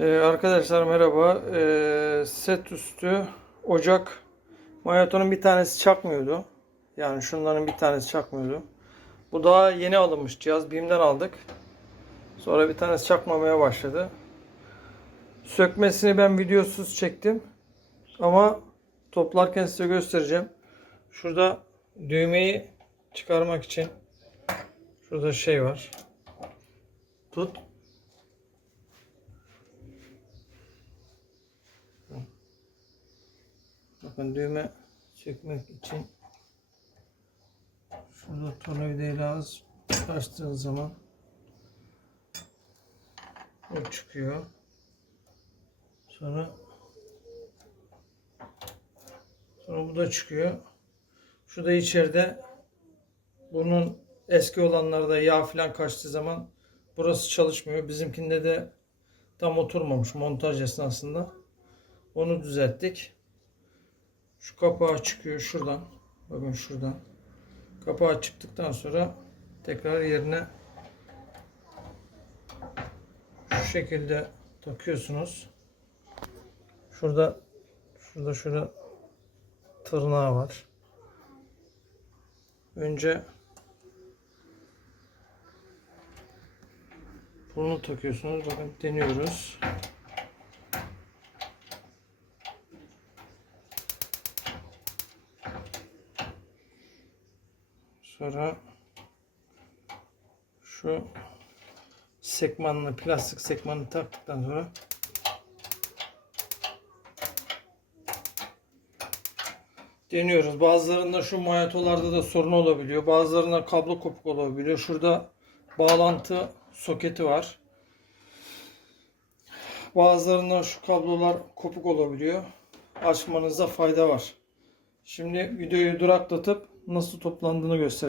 Ee, arkadaşlar merhaba. Ee, set üstü ocak manyetonun bir tanesi çakmıyordu. Yani şunların bir tanesi çakmıyordu. Bu daha yeni alınmış cihaz. BİM'den aldık. Sonra bir tanesi çakmamaya başladı. Sökmesini ben videosuz çektim. Ama toplarken size göstereceğim. Şurada düğmeyi çıkarmak için şurada şey var. Tut. Bakın düğme çekmek için şurada tornavidayla az açtığın zaman o çıkıyor. Sonra sonra bu da çıkıyor. Şu da içeride bunun eski olanlarda yağ falan kaçtığı zaman burası çalışmıyor. Bizimkinde de tam oturmamış montaj esnasında. Onu düzelttik. Şu kapağı çıkıyor şuradan. Bakın şuradan. Kapağı çıktıktan sonra tekrar yerine şu şekilde takıyorsunuz. Şurada şurada şurada tırnağı var. Önce bunu takıyorsunuz. Bakın deniyoruz. Sonra şu sekmanını, plastik sekmanını taktıktan sonra deniyoruz. Bazılarında şu manyetolarda da sorun olabiliyor. Bazılarında kablo kopuk olabiliyor. Şurada bağlantı soketi var. Bazılarında şu kablolar kopuk olabiliyor. Açmanızda fayda var. Şimdi videoyu duraklatıp nasıl toplandığını göster.